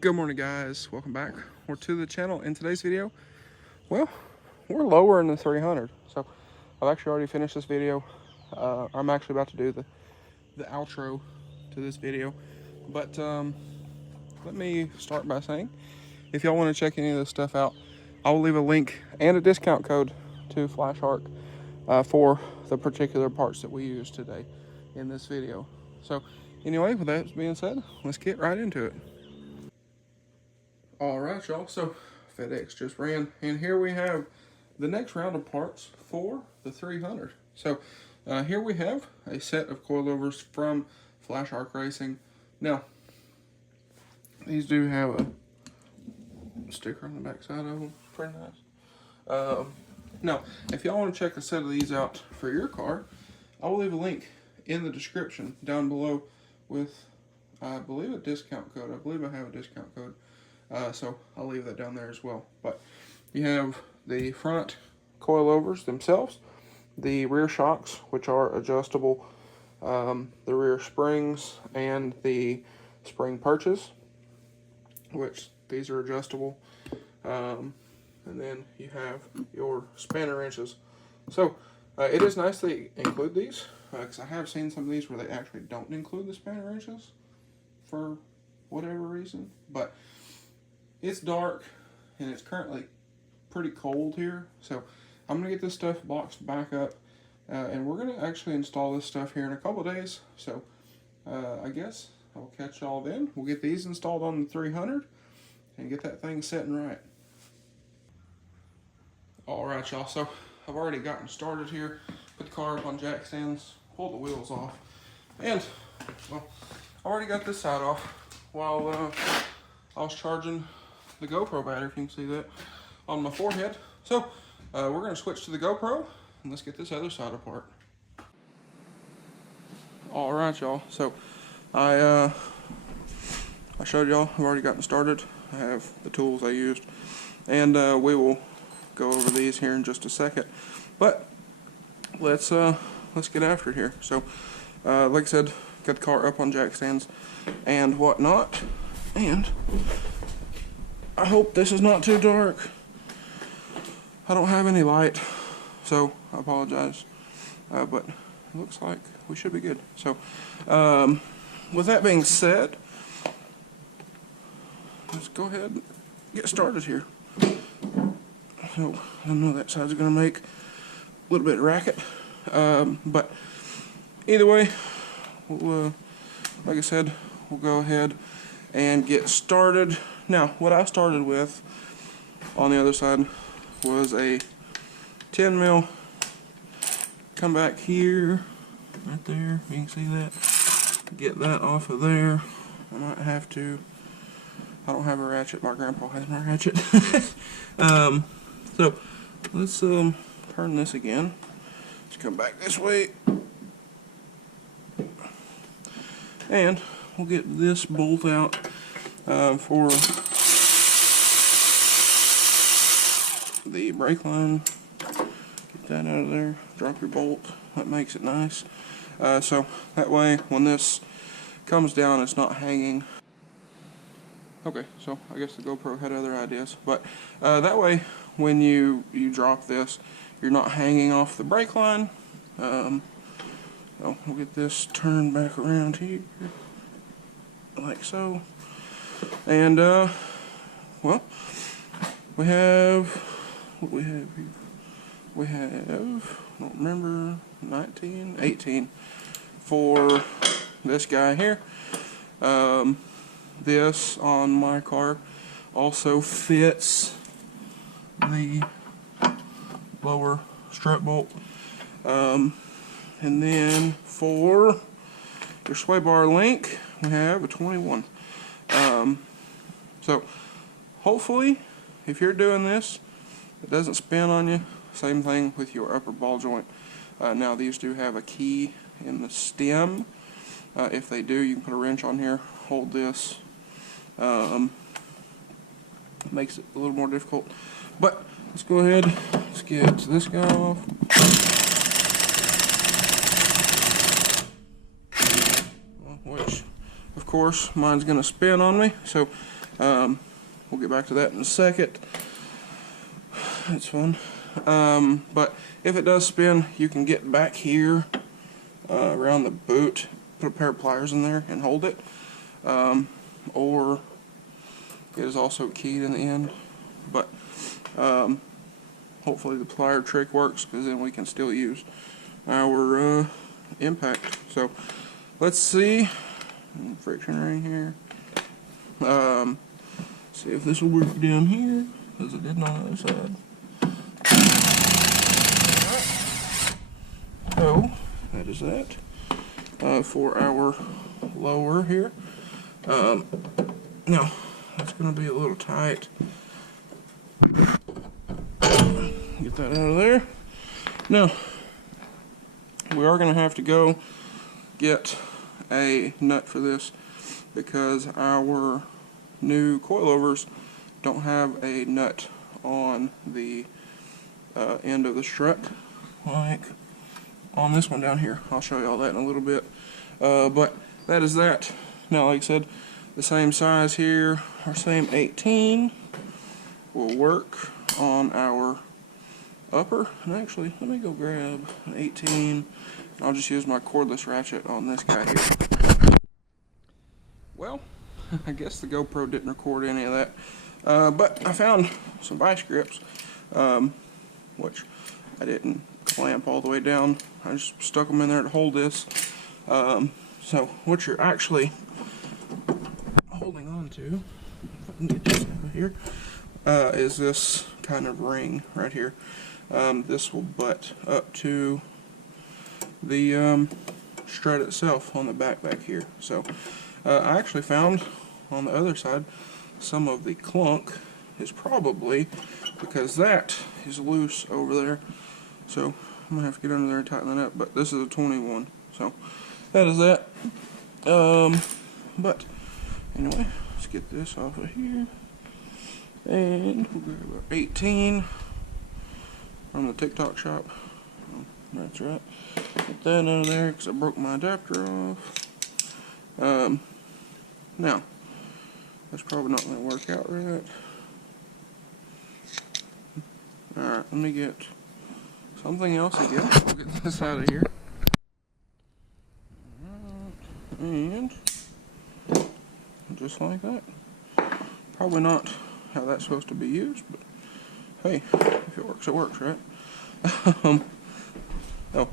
Good morning, guys. Welcome back or to the channel. In today's video, well, we're lower in the 300. So I've actually already finished this video. I'm actually about to do the outro to this video. But let me start by saying, if y'all want to check any of this stuff out, I will leave a link and a discount code to Flashark for the particular parts that we use today in this video. So anyway, with that being said, let's get right into it. All right, y'all, so FedEx just ran, and here we have the next round of parts for the 300. So here we have a set of coilovers from Flashark Racing. Now, these do have a sticker on the back side of them. It's pretty nice. Now, if y'all want to check a set of these out for your car, I will leave a link in the description down below with, I believe, a discount code. I believe I have a discount code. So I'll leave that down there as well. But you have the front coilovers themselves, the rear shocks, which are adjustable, the rear springs, and the spring perches, which these are adjustable. And then you have your spanner wrenches. So it is nice they include these, because I have seen some of these where they actually don't include the spanner wrenches for whatever reason. But it's dark, and it's currently pretty cold here, so I'm going to get this stuff boxed back up, and we're going to actually install this stuff here in a couple days, so I guess I'll catch y'all then. We'll get these installed on the 300 and get that thing setting right. Alright, y'all, so I've already gotten started here, put the car up on jack stands, pulled the wheels off, and, well, I already got this side off while I was charging the GoPro battery, if you can see that, on my forehead. So we're going to switch to the GoPro, and let's get this other side apart. Alright, y'all, so I showed y'all I've already gotten started. I have the tools I used, and we will go over these here in just a second. But let's get after it here. So like I said, got the car up on jack stands and whatnot, and I hope this is not too dark. I don't have any light, so I apologize. But it looks like we should be good. So, with that being said, let's go ahead and get started here. So, I know that side's going to make a little bit of racket. But either way, we'll, like I said, we'll go ahead and get started. Now, what I started with on the other side was a 10 mil. Come back here, right there, you can see that. Get that off of there. I might have to, I don't have a ratchet, my grandpa has my ratchet. So, let's turn this again. Let's come back this way. And we'll get this bolt out for the brake line. Get that out of there. Drop your bolt. That makes it nice. So that way, when this comes down, it's not hanging. Okay, so I guess the GoPro had other ideas, but that way, when you drop this, you're not hanging off the brake line. So we'll get this turned back around here, like so. And well, we have what we have here. We have, I don't remember, 19, 18 for this guy here. This on my car also fits the lower strut bolt. And then for your sway bar link, we have a 21. So hopefully, if you're doing this, it doesn't spin on you. Same thing with your upper ball joint. Now these do have a key in the stem. If they do, you can put a wrench on here, hold this. Makes it a little more difficult. But let's go ahead, let's get this guy off. Which, of course, mine's going to spin on me. So We'll get back to that in a second. That's fun. But if it does spin, you can get back here around the boot, put a pair of pliers in there and hold it. Or it is also keyed in the end. But hopefully the plier trick works, because then we can still use our impact. So let's see. Friction ring here. See if this will work down here, because it didn't on the other side. So that is that for our lower here. Now that's going to be a little tight. Get that out of there. Now we are going to have to go get a nut for this, because our new coilovers don't have a nut on the end of the strut like on this one down here. I'll show you all that in a little bit. But that is that. Now, like I said, the same size here, our same 18 will work on our upper. And actually, let me go grab an 18. I'll just use my cordless ratchet on this guy here. Well, I guess the GoPro didn't record any of that. But I found some vice grips, which I didn't clamp all the way down. I just stuck them in there to hold this. So what you're actually holding on to, if I can get this over here, is this kind of ring right here. This will butt up to the strut itself on the back here. So I actually found on the other side some of the clunk is probably because that is loose over there. So I'm gonna have to get under there and tighten that up. But this is a 21, so that is that. But anyway, let's get this off of here, and we'll grab our 18 from the TikTok shop. That's right. Put that under there because I broke my adapter off. Now, that's probably not going to work out right. Alright, let me get something else again. I'll get this out of here. And just like that. Probably not how that's supposed to be used, but hey, if it works, right? Oh.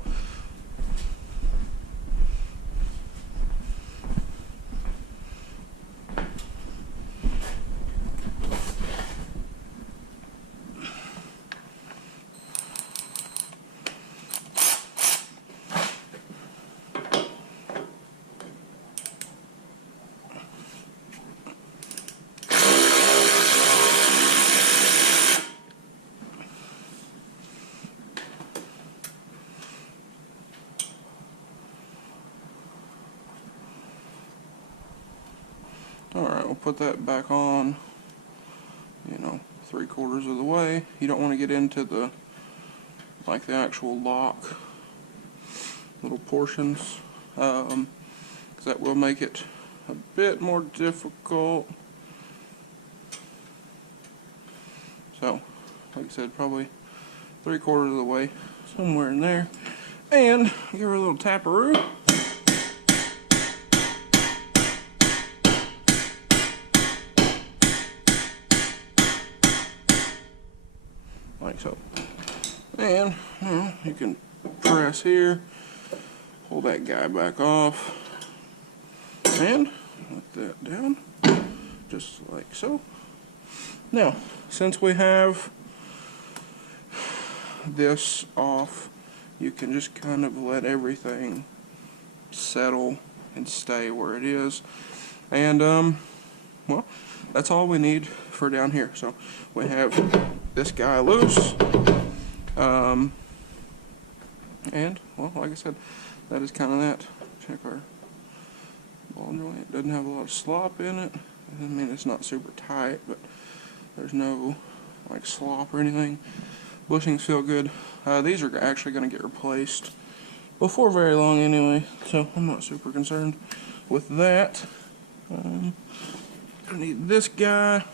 Alright, we'll put that back on, 3/4 of the way. You don't want to get into the actual lock little portions, because that will make it a bit more difficult. So, like I said, probably 3/4 of the way, somewhere in there. And give her a little taparoo. Like so. And you can press here, pull that guy back off, and let that down, just like so. Now, since we have this off, you can just kind of let everything settle and stay where it is. And well, that's all we need for down here. So we have this guy loose, and well, like I said, that is kind of that. Check our ball joint. It doesn't have a lot of slop in it. I mean, it's not super tight, but there's no slop or anything. Bushings feel good. These are actually going to get replaced before very long anyway, so I'm not super concerned with that. I need this guy.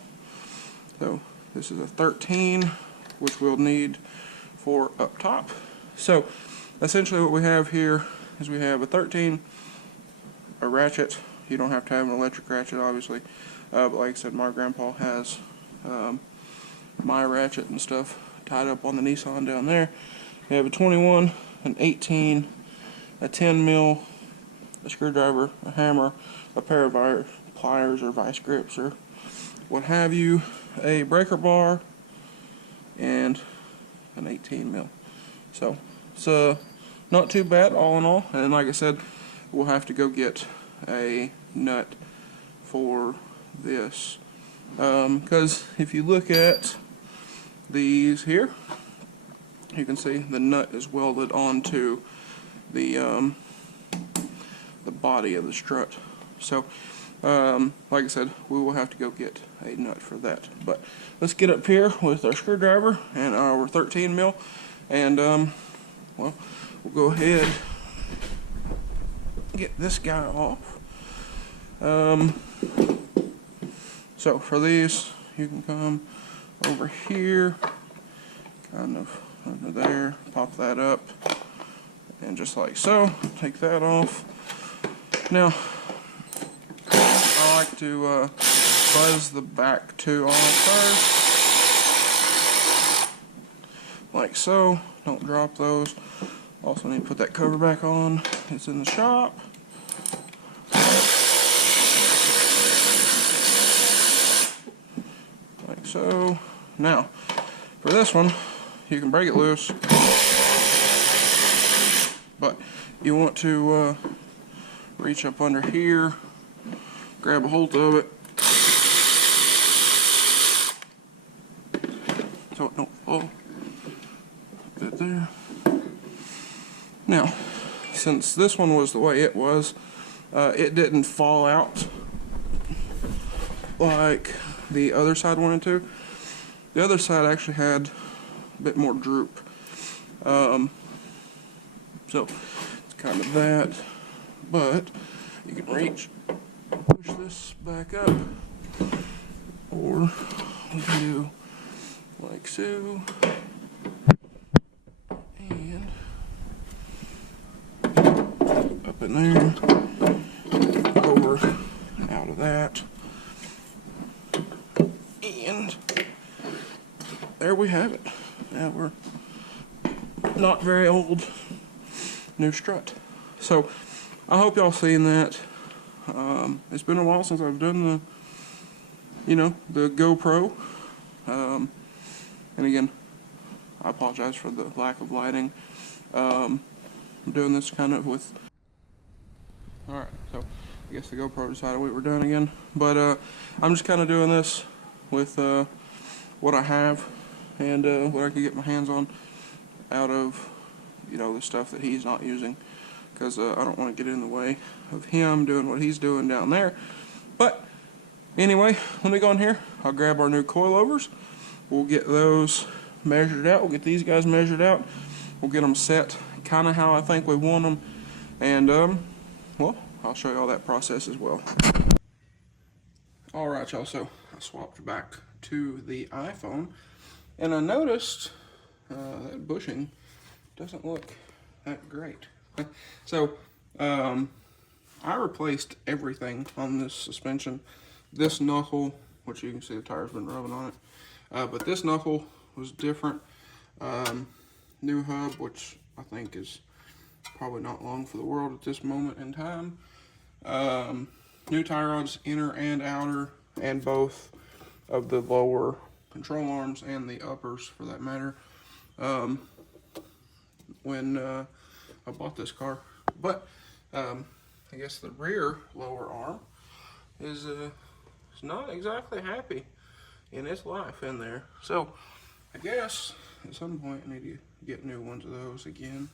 So this is a 13, which we'll need for up top. So essentially what we have here is we have a 13, a ratchet. You don't have to have an electric ratchet, obviously, but like I said, my grandpa has my ratchet and stuff tied up on the Nissan down there. We have a 21, an 18, a 10 mil, a screwdriver, a hammer, a pair of pliers or vice grips or what have you, a breaker bar, and an 18 mil. So it's not too bad all in all. And like I said, we'll have to go get a nut for this, because if you look at these here, you can see the nut is welded onto the body of the strut. So like I said, we will have to go get a nut for that. But let's get up here with our screwdriver and our 13 mil, and well, we'll go ahead and get this guy off. So for these, you can come over here, kind of under there, pop that up, and just like so, take that off. Now, I like to buzz the back two off first, like so. Don't drop those. Also need to put that cover back on. It's in the shop. Like so. Now, for this one, you can break it loose, but you want to reach up under here, grab a hold of it so it don't fall. Put it there. Now, since this one was the way it was, it didn't fall out like the other side wanted to. The other side actually had a bit more droop. So it's kind of that, but you can reach, push this back up, or you can do like so, and up in there, over and out of that, and there we have it. Now we're not very old new strut. So I hope y'all seen that. It's been a while since I've done the GoPro. And again, I apologize for the lack of lighting. I'm doing this kind of with. Alright, so I guess the GoPro decided we were done again. But I'm just kind of doing this with what I have and what I can get my hands on out of the stuff that he's not using, because I don't want to get in the way of him doing what he's doing down there. But anyway, let me go in here. I'll grab our new coilovers. We'll get those measured out. We'll get these guys measured out. We'll get them set kind of how I think we want them, and well, I'll show you all that process as well. Alright y'all, so I swapped back to the iPhone, and I noticed that bushing doesn't look that great. So I replaced everything on this suspension. This knuckle, which you can see the tire's been rubbing on it, but this knuckle was different. New hub, which I think is probably not long for the world at this moment in time. New tie rods, inner and outer, and both of the lower control arms and the uppers for that matter, when I bought this car. But I guess the rear lower arm is not exactly happy in its life in there. So I guess at some point I need to get new ones of those again.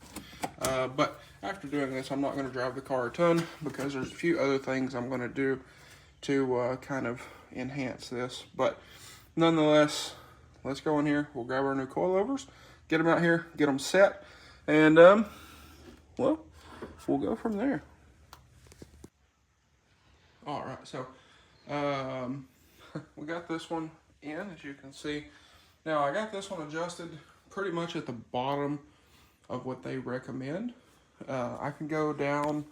But after doing this, I'm not going to drive the car a ton, because there's a few other things I'm going to do to kind of enhance this. But nonetheless, let's go in here. We'll grab our new coilovers, get them out here, get them set, and well, we'll go from there. All right, so We got this one in, as you can see. Now, I got this one adjusted pretty much at the bottom of what they recommend. I can go down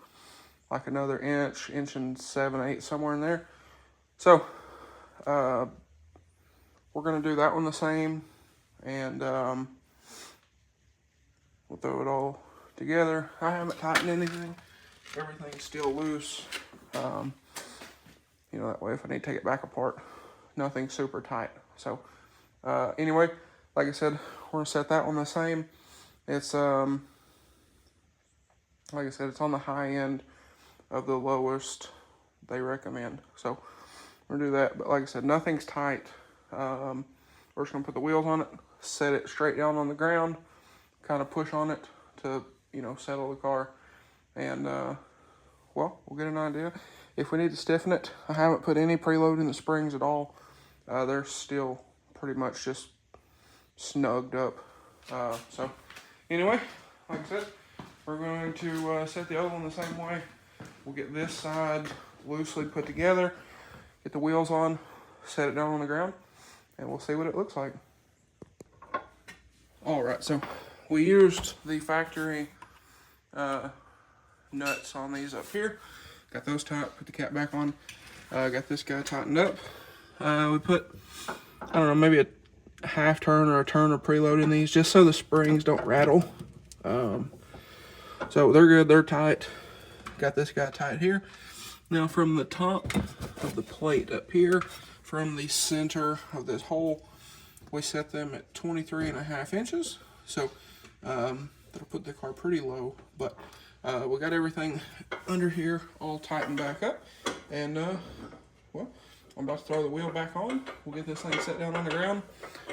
like another inch, inch and 7/8, somewhere in there. So, we're going to do that one the same, and we'll throw it all together. I haven't tightened anything. Everything's still loose. You know, that way if I need to take it back apart, nothing's super tight. So, anyway, like I said, we're going to set that one the same. It's, like I said, it's on the high end of the lowest they recommend. So, we're going to do that. But like I said, nothing's tight. We're just going to put the wheels on it, set it straight down on the ground, kind of push on it to, you know, settle the car. And, well, we'll get an idea. If we need to stiffen it, I haven't put any preload in the springs at all. They're still pretty much just snugged up. So, anyway, like I said, we're going to set the other one the same way. We'll get this side loosely put together, get the wheels on, set it down on the ground, and we'll see what it looks like. All right, so we used the factory nuts on these up here. Got those tight, put the cap back on. Got this guy tightened up. We put, I don't know, maybe a half turn or a turn of preload in these just so the springs don't rattle. So they're good, they're tight. Got this guy tight here. Now from the top of the plate up here, from the center of this hole, we set them at 23.5 inches. So that'll put the car pretty low, but we got everything under here all tightened back up, and well, I'm about to throw the wheel back on. We'll get this thing set down on the ground,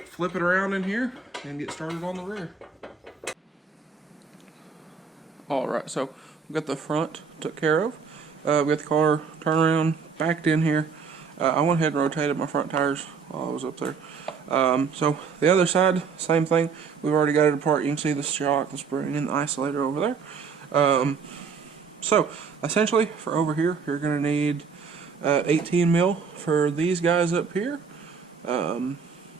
flip it around in here, and get started on the rear. All right, so we got the front took care of. We got the car turned around, backed in here. I went ahead and rotated my front tires while I was up there. So the other side, same thing. We've already got it apart. You can see the shock, the spring, and the isolator over there. So essentially for over here, you're going to need 18 mil for these guys up here. So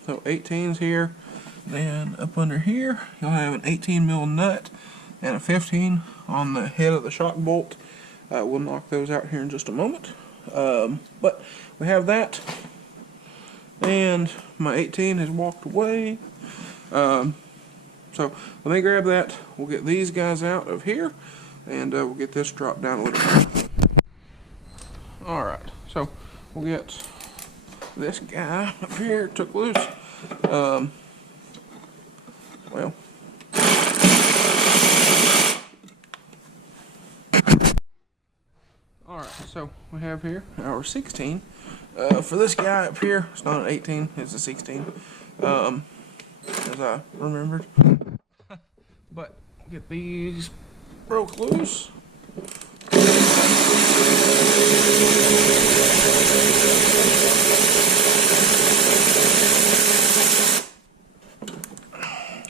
18's here. Then up under here, you'll have an 18 mil nut and a 15 on the head of the shock bolt. We'll knock those out here in just a moment. But we have that. And my 18 has walked away. So let me grab that. We'll get these guys out of here, and we'll get this dropped down a little bit. Alright, so we'll get this guy up here took loose. Well, alright, so we have here our 16. For this guy up here, it's not an 18, it's a 16, as I remembered. But get these broke loose.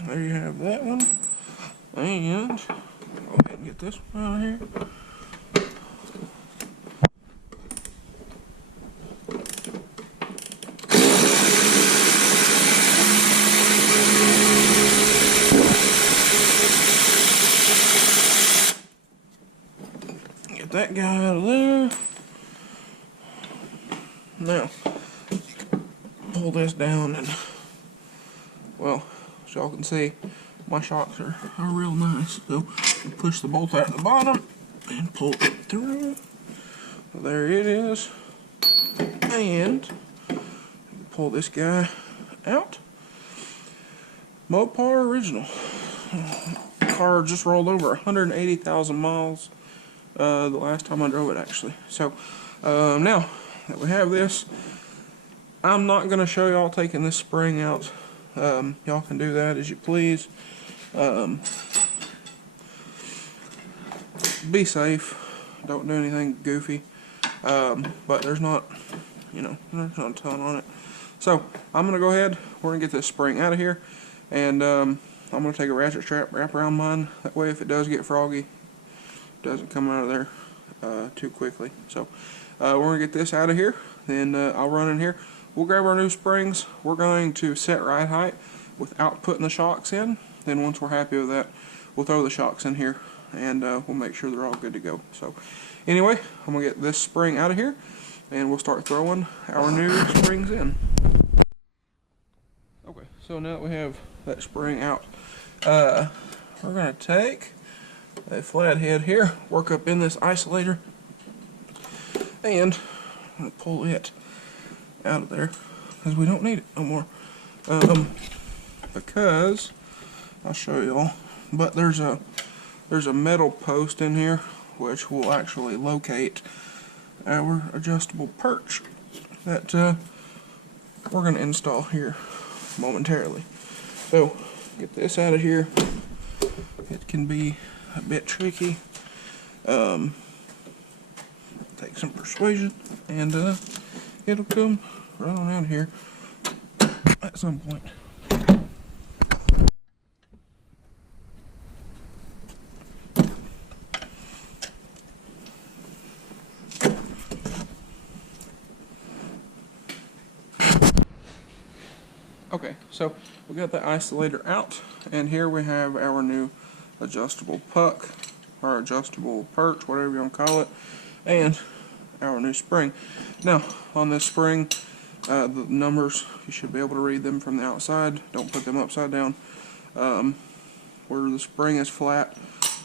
There you have that one. And go ahead and get this one out of here. Get that guy out of there. Now, pull this down, and well, as y'all can see, my shocks are real nice. So push the bolt out of the bottom and pull it through. There it is. And pull this guy out. Mopar original. Car just rolled over 180,000 miles the last time I drove it, actually. So now that we have this, I'm not going to show y'all taking this spring out. Y'all can do that as you please. Be safe. Don't do anything goofy. But there's not, there's not a ton on it. So I'm going to go ahead. We're going to get this spring out of here. And I'm going to take a ratchet strap, wrap around mine. That way if it does get froggy, it doesn't come out of there too quickly. So we're going to get this out of here. then I'll run in here. We'll grab our new springs. We're going to set ride height without putting the shocks in. Then once we're happy with that, we'll throw the shocks in here, and we'll make sure they're all good to go. So anyway, I'm going to get this spring out of here, and we'll start throwing our new springs in. Okay, so now that we have that spring out, we're going to take a flathead here, work up in this isolator, and I'm going to pull it out of there because we don't need it no more. Because I'll show y'all, but there's a metal post in here which will actually locate our adjustable perch that we're going to install here momentarily. So get this out of here. It can be a bit tricky. Take some persuasion, and it'll come right on out here at some point. Okay, so we got the isolator out, and here we have our new adjustable puck, or adjustable perch, whatever you want to call it, and our new spring. Now, on this spring, the numbers, you should be able to read them from the outside. Don't put them upside down. Where the spring is flat,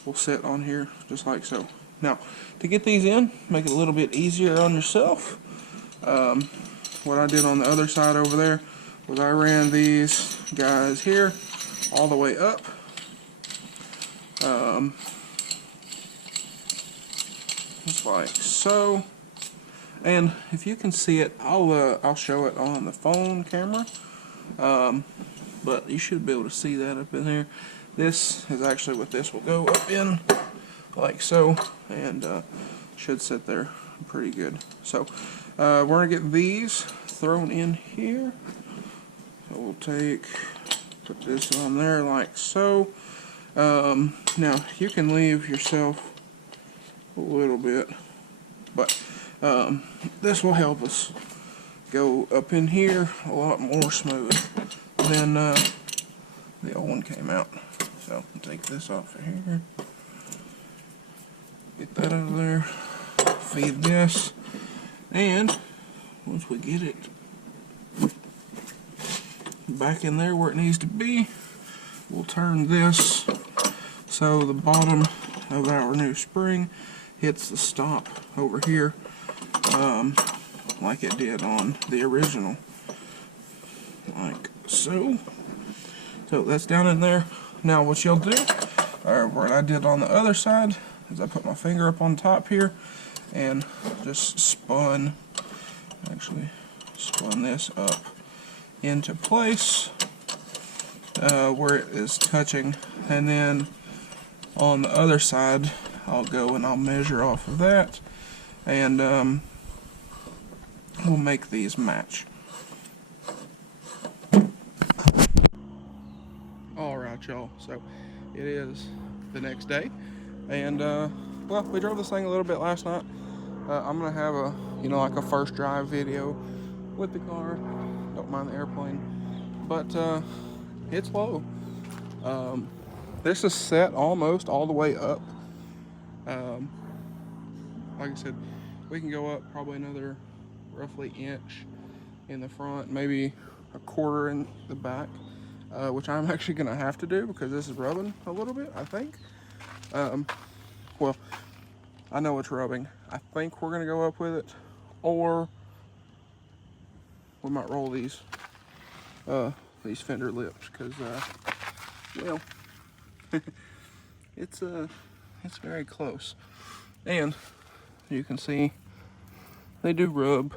will sit on here just like so. Now, to get these in, make it a little bit easier on yourself, what I did on the other side over there was I ran these guys here all the way up. Just like so. And if you can see it, I'll show it on the phone camera. But you should be able to see that up in here. This is actually what this will go up in, like so, and should sit there pretty good. So we're gonna get these thrown in here. So we'll put this on there like so. Now you can leave yourself a little bit, but this will help us go up in here a lot more smooth than the old one came out. So take this off of here, get that out of there, feed this, and once we get it back in there where it needs to be, we'll turn this so the bottom of our new spring hits the stop over here, like it did on the original, like so. So that's down in there. Now what you'll do, or what I did on the other side, is I put my finger up on top here and just spun this up into place where it is touching, and then on the other side I'll go and I'll measure off of that, and we'll make these match. Alright y'all, so it is the next day, and well, we drove this thing a little bit last night. I'm gonna have a, like a first drive video with the car. Don't mind the airplane, but it's low. This is set almost all the way up. Like I said, we can go up probably another roughly inch in the front, maybe a quarter in the back, which I'm actually gonna have to do because this is rubbing a little bit, I think. Well, I know it's rubbing. I think we're gonna go up with it, or we might roll these fender lips, because well, it's very close, and you can see they do rub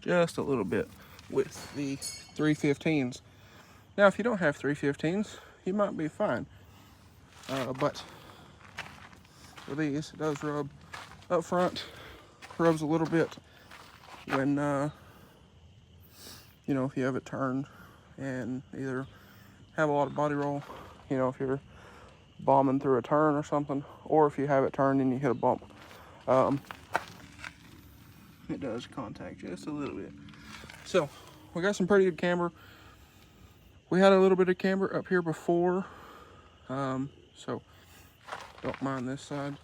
just a little bit with the 315s. Now, if you don't have 315s, you might be fine, but for these, it does rub up front, rubs a little bit when if you have it turned and either have a lot of body roll, if you're bombing through a turn or something, or if you have it turned and you hit a bump. it does contact just a little bit. So we got some pretty good camber. We had a little bit of camber up here before, so don't mind this side.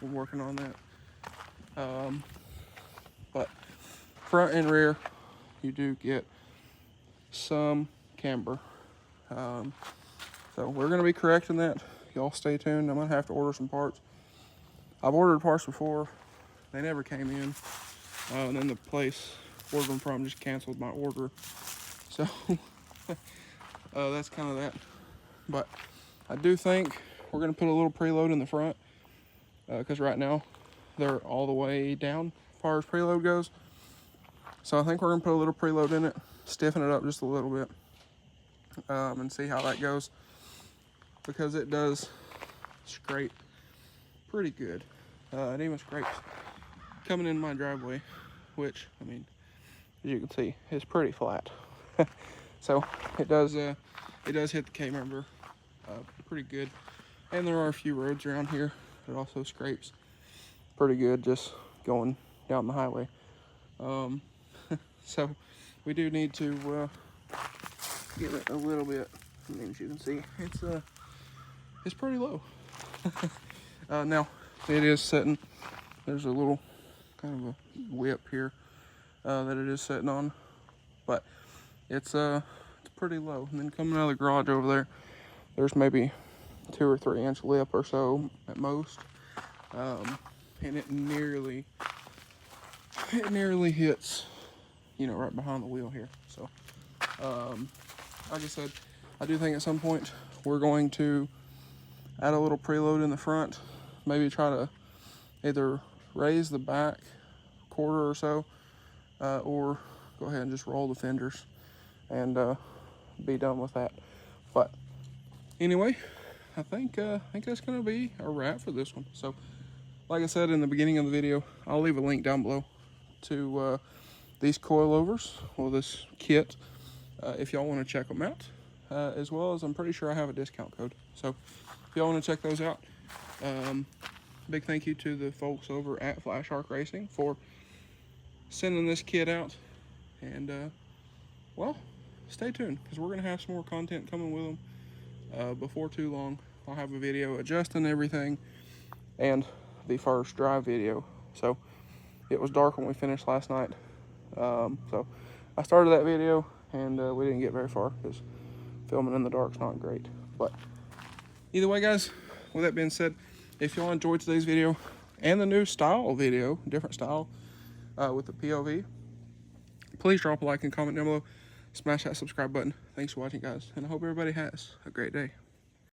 We're working on that. But front and rear, you do get some camber. So we're gonna be correcting that. Y'all stay tuned. I'm gonna have to order some parts. I've ordered parts before. They never came in. And then the place I ordered them from just canceled my order. So that's kind of that. But I do think we're gonna put a little preload in the front, because right now they're all the way down as far as preload goes. So I think we're gonna put a little preload in it, stiffen it up just a little bit, and see how that goes, because it does scrape pretty good. It even scrapes coming in my driveway, which, I mean, as you can see, is pretty flat. So it does hit the K-member pretty good. And there are a few roads around here that also scrapes pretty good just going down the highway. So we do need to give it a little bit. I mean, as you can see, it's pretty low. Now it is sitting. There's a little kind of a whip here that it is sitting on, but it's pretty low. And then coming out of the garage over there, there's maybe 2 or 3 inch lip or so at most, and it nearly hits, you know, right behind the wheel here. So like I said, I do think at some point we're going to add a little preload in the front, maybe try to either raise the back quarter or so, or go ahead and just roll the fenders and be done with that. But anyway, I think that's gonna be a wrap for this one. So like I said in the beginning of the video, I'll leave a link down below to these coilovers, or this kit, if y'all want to check them out, as well as I'm pretty sure I have a discount code. So if y'all want to check those out, big thank you to the folks over at Flashark Racing for sending this kit out. And well, stay tuned, because we're gonna have some more content coming with them before too long. I'll have a video adjusting everything and the first drive video. So it was dark when we finished last night, so I started that video and we didn't get very far because filming in the dark's not great. But either way, guys, with that being said, if y'all enjoyed today's video and the new style video, different style with the POV, please drop a like and comment down below. Smash that subscribe button. Thanks for watching, guys, and I hope everybody has a great day.